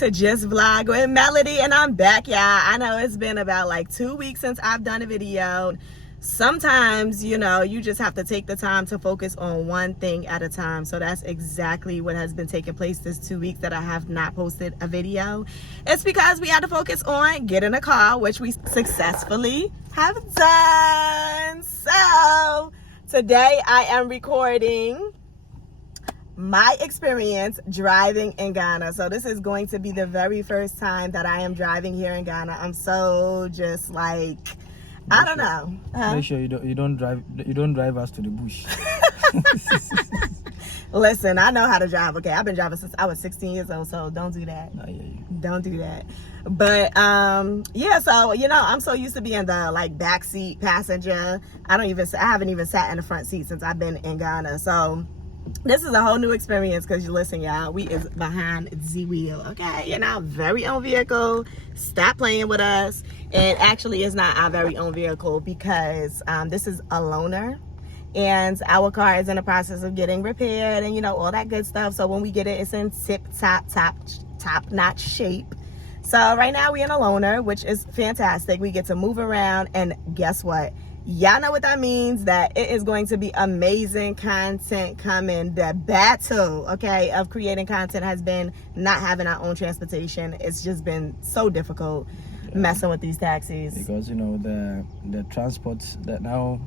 to Just Vlog with Melody, and I'm back, y'all. I know it's been about like 2 weeks since I've done a video. Sometimes, you know, you just have to take the time to focus on one thing at a time. So that's exactly what has been taking place this 2 weeks that I have not posted a video. It's because we had to focus on getting a car, which we successfully have done. So today I am recording my experience driving in Ghana. So this is going to be the very first time that I am driving here in Ghana. I'm so just like, I don't know. Make sure you don't drive us to the bush. Listen, I know how to drive. Okay, I've been driving since I was 16 years old, so don't do that. Don't do that. But yeah, so you know, I'm so used to being the like backseat passenger. I haven't even sat in the front seat since I've been in Ghana. So this is a whole new experience because you listen, y'all, we is behind the wheel, okay? In our very own vehicle. Stop playing with us. And actually, it's not our very own vehicle because this is a loaner, and our car is in the process of getting repaired and, you know, all that good stuff. So when we get it, it's in top-notch shape. So right now we're in a loaner, which is fantastic. We get to move around, and guess what? Y'all know what that means, that it is going to be amazing content coming. The battle, okay, of creating content has been not having our own transportation. It's just been so difficult messing with these taxis. Because, you know, the transport that now,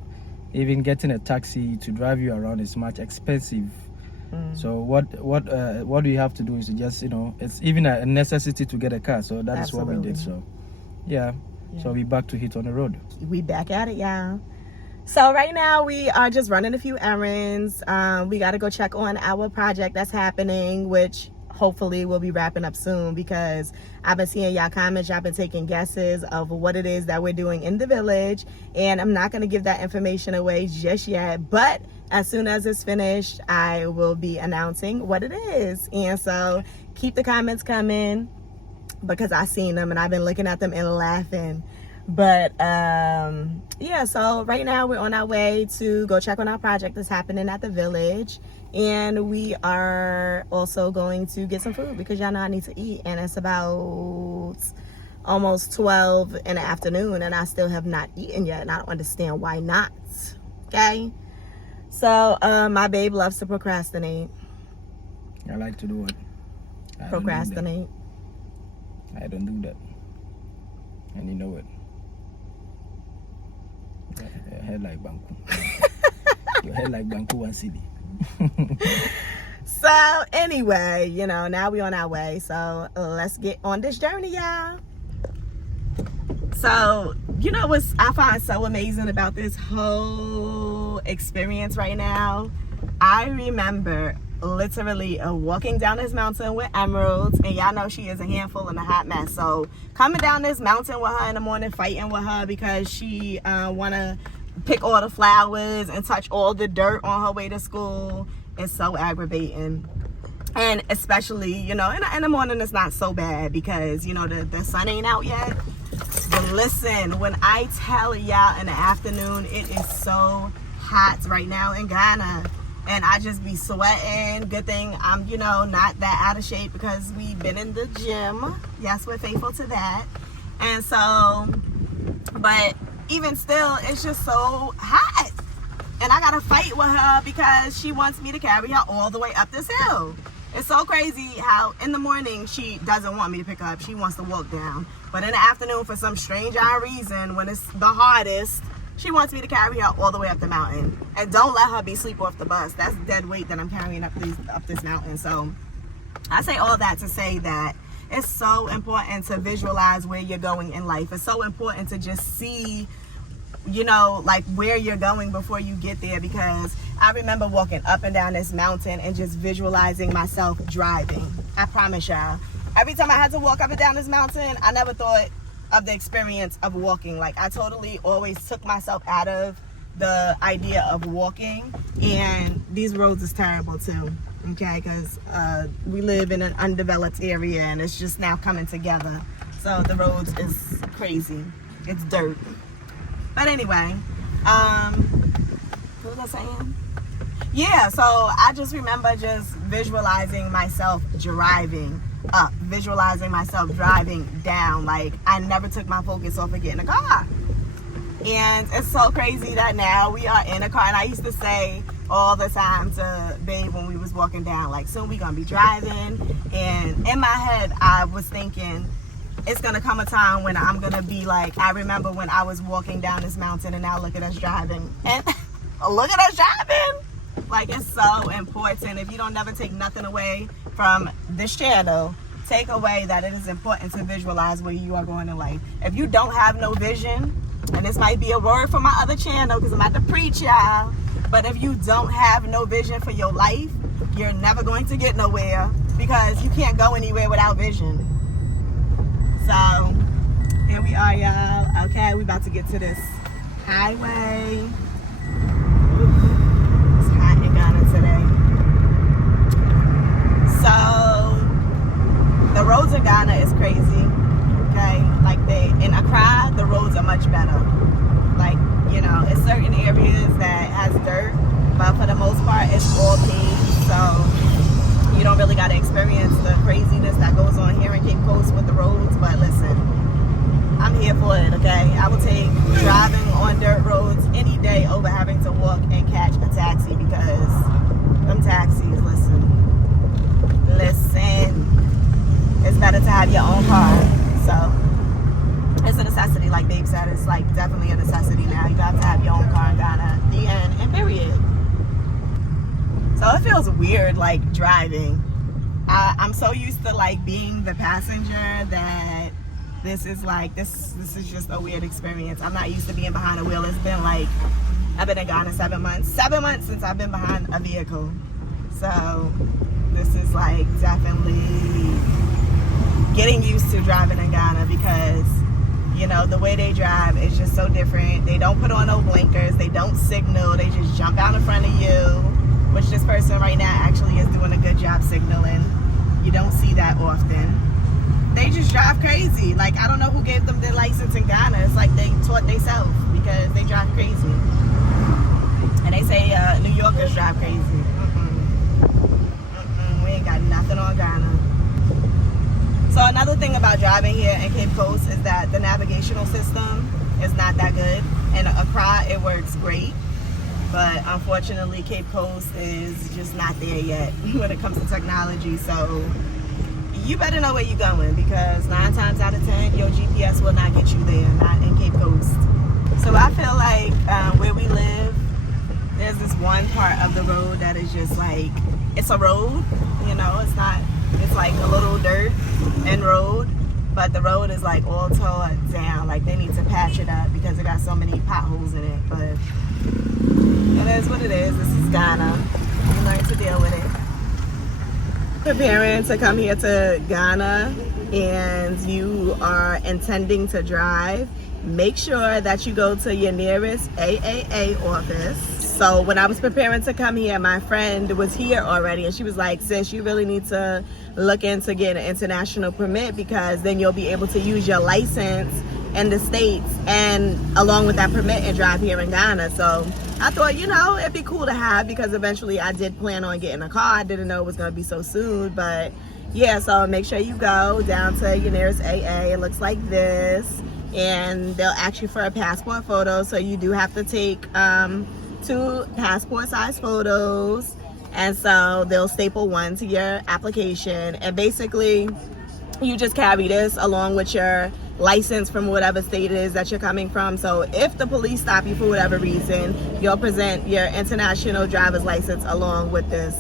even getting a taxi to drive you around is much expensive. So what we have to do is to just, you know, it's even a necessity to get a car. So that is what we did. So yeah. So we back to hit on the road. We back at it, y'all. So right now we are just running a few errands. We got to go check on our project that's happening, which hopefully we'll be wrapping up soon, because I've been seeing y'all comments. Y'all been taking guesses of what it is that we're doing in the village, and I'm not going to give that information away just yet, but as soon as it's finished, I will be announcing what it is. And so keep the comments coming, because I seen them and I've been looking at them and laughing. But yeah, so right now we're on our way to go check on our project that's happening at the village, and we are also going to get some food because y'all know I need to eat, and it's about almost 12 in the afternoon and I still have not eaten yet, and I don't understand why not. Okay, so my babe loves to procrastinate. I like to do what? Procrastinate. I don't do that, and you know it. Your head like Banku. Your head like Banku 1 CD. So anyway, you know, now we on our way. So let's get on this journey, y'all. So you know what I find so amazing about this whole experience right now? I remember literally walking down this mountain with Emerald, and y'all know she is a handful and a hot mess. So coming down this mountain with her in the morning, fighting with her because she wanna pick all the flowers and touch all the dirt on her way to school is so aggravating. And especially, you know, in the morning it's not so bad because, you know, the sun ain't out yet. But listen, when I tell y'all in the afternoon, it is so hot right now in Ghana, and I just be sweating. Good thing I'm, you know, not that out of shape because we've been in the gym. Yes, we're faithful to that. And so, but even still, it's just so hot. And I gotta fight with her because she wants me to carry her all the way up this hill. It's so crazy how in the morning she doesn't want me to pick her up. She wants to walk down. But in the afternoon, for some strange reason, when it's the hardest, she wants me to carry her all the way up the mountain. And don't let her be asleep off the bus. That's dead weight that I'm carrying up this mountain. So I say all that to say that it's so important to visualize where you're going in life. It's so important to just see, you know, like where you're going before you get there, because I remember walking up and down this mountain and just visualizing myself driving. I promise y'all, every time I had to walk up and down this mountain, I never thought of the experience of walking. Like, I totally always took myself out of the idea of walking, and these roads is terrible too, okay, because we live in an undeveloped area and it's just now coming together. So the roads is crazy. It's dirt. But anyway, what was I saying? Yeah, so I just remember just visualizing myself driving up, visualizing myself driving down. Like, I never took my focus off of getting a car. And it's so crazy that now we are in a car. And I used to say all the time to Babe when we was walking down, like, soon we gonna be driving. And in my head, I was thinking, it's gonna come a time when I'm gonna be like, I remember when I was walking down this mountain and now look at us driving. And look at us driving. Like, it's so important. If you don't never take nothing away from this channel, take away that it is important to visualize where you are going in life. If you don't have no vision, and this might be a word for my other channel because I'm about to preach, y'all, but if you don't have no vision for your life, you're never going to get nowhere, because you can't go anywhere without vision. So here we are, y'all. Okay, we about to get to this highway. It's hot in Ghana today. So the roads in Ghana is crazy. Okay, like in Accra, the roads are much better. Like, you know, it's certain areas that has dirt, but for the most part, it's all paved. So you don't really got to experience the craziness that goes on here in Cape Coast with the roads. But listen, I'm here for it. Okay, I will take driving on dirt roads any day over having to walk and catch a taxi, because them taxis, listen, it's better to have your own car. So it's a necessity, like Babe said. It's like definitely a necessity now. You got to have your own car in Ghana. The end, and period. So it feels weird, like, driving. I'm so used to, like, being the passenger that this is like, this is just a weird experience. I'm not used to being behind a wheel. It's been like, I've been in Ghana 7 months. 7 months since I've been behind a vehicle. So this is like definitely getting used to driving in Ghana, because, you know, the way they drive is just so different. They don't put on no blinkers. They don't signal. They just jump out in front of you, which this person right now actually is doing a good job signaling. You don't see that often. They just drive crazy. Like, I don't know who gave them their license in Ghana. It's like they taught themselves, because they drive crazy. And they say New Yorkers drive crazy. We ain't got nothing on Ghana. So another thing about driving here in Cape Coast is that the navigational system is not that good. In Accra, it works great. But unfortunately, Cape Coast is just not there yet when it comes to technology. So you better know where you're going, because 9 times out of 10, your GPS will not get you there, not in Cape Coast. So I feel like where we live, there's this one part of the road that is just like, it's a road, you know, it's like a little dirt and road, but the road is like all tore down. Like, they need to patch it up because it got so many potholes in it. But it is what it is. This is Ghana. You learn to deal with it. Preparing to come here to Ghana and you are intending to drive, make sure that you go to your nearest AAA office. So when I was preparing to come here, my friend was here already, and she was like, sis, you really need to look into getting an international permit, because then you'll be able to use your license in the States and along with that permit and drive here in Ghana. So I thought, you know, it'd be cool to have, because eventually I did plan on getting a car. I didn't know it was going to be so soon, but yeah, so make sure you go down to your nearest AA. It looks like this, and they'll ask you for a passport photo. So you do have to take 2 passport size photos, and so they'll staple one to your application, and basically you just carry this along with your license from whatever state it is that you're coming from. So if the police stop you for whatever reason, you'll present your international driver's license along with this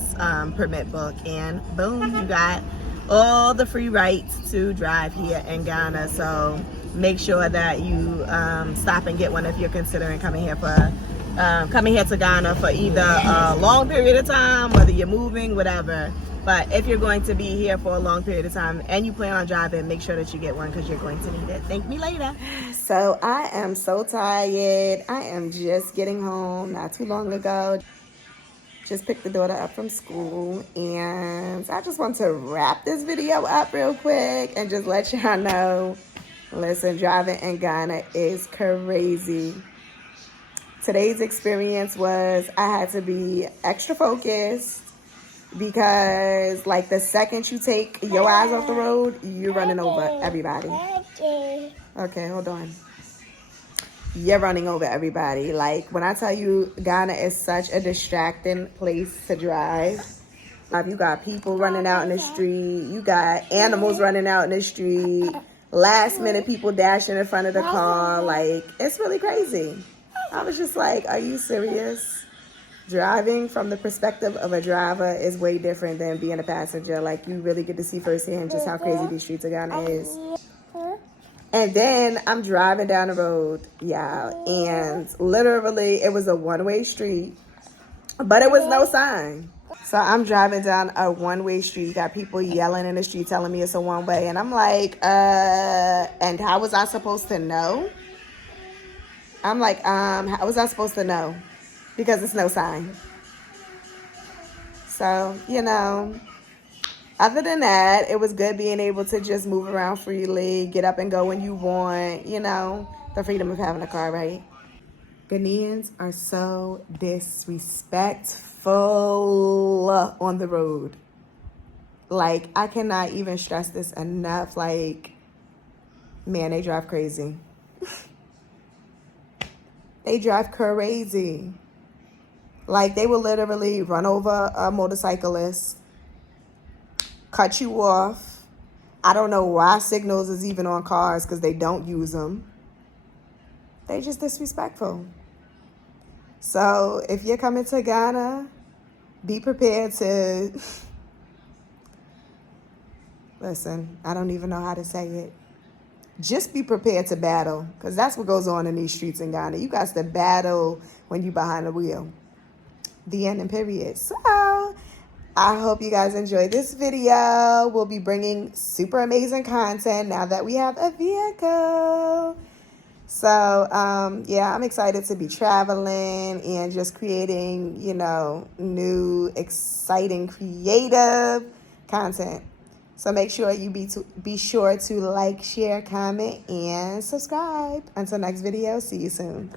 permit book, and boom, you got all the free rights to drive here in Ghana. So make sure that you stop and get one if you're considering coming here to Ghana for either a long period of time, whether you're moving, whatever. But if you're going to be here for a long period of time and you plan on driving, make sure that you get one, because you're going to need it. Thank me later. So I am so tired. I am just getting home not too long ago. Just picked the daughter up from school, and I just want to wrap this video up real quick and just let y'all know, listen, driving in Ghana is crazy. Today's experience was I had to be extra focused, because like the second you take your eyes off the road, you're running over everybody. Okay, hold on. You're running over everybody. Like when I tell you Ghana is such a distracting place to drive. You got people running out in the street. You got animals running out in the street. Last minute people dashing in front of the car. Like, it's really crazy. I was just like, are you serious? Driving from the perspective of a driver is way different than being a passenger. Like, you really get to see firsthand just how crazy these streets of Ghana is. And then I'm driving down the road, y'all, and literally it was a one-way street, but it was no sign. So I'm driving down a one-way street, got people yelling in the street telling me it's a one-way, and I'm like, and how was I supposed to know? I'm like, how was I supposed to know? Because it's no sign. So, you know, other than that, it was good being able to just move around freely, get up and go when you want, you know, the freedom of having a car, right? Ghanaians are so disrespectful on the road. Like, I cannot even stress this enough. Like, man, they drive crazy. They drive crazy. Like, they will literally run over a motorcyclist, cut you off. I don't know why signals is even on cars because they don't use them. They just disrespectful. So if you're coming to Ghana, be prepared to, listen, I don't even know how to say it. Just be prepared to battle, because that's what goes on in these streets in Ghana. You got to battle when you're behind the wheel. The end and period. So I hope you guys enjoyed this video. We'll be bringing super amazing content now that we have a vehicle. So, yeah, I'm excited to be traveling and just creating, you know, new, exciting, creative content. So make sure you be sure to like, share, comment, and subscribe. Until next video, see you soon.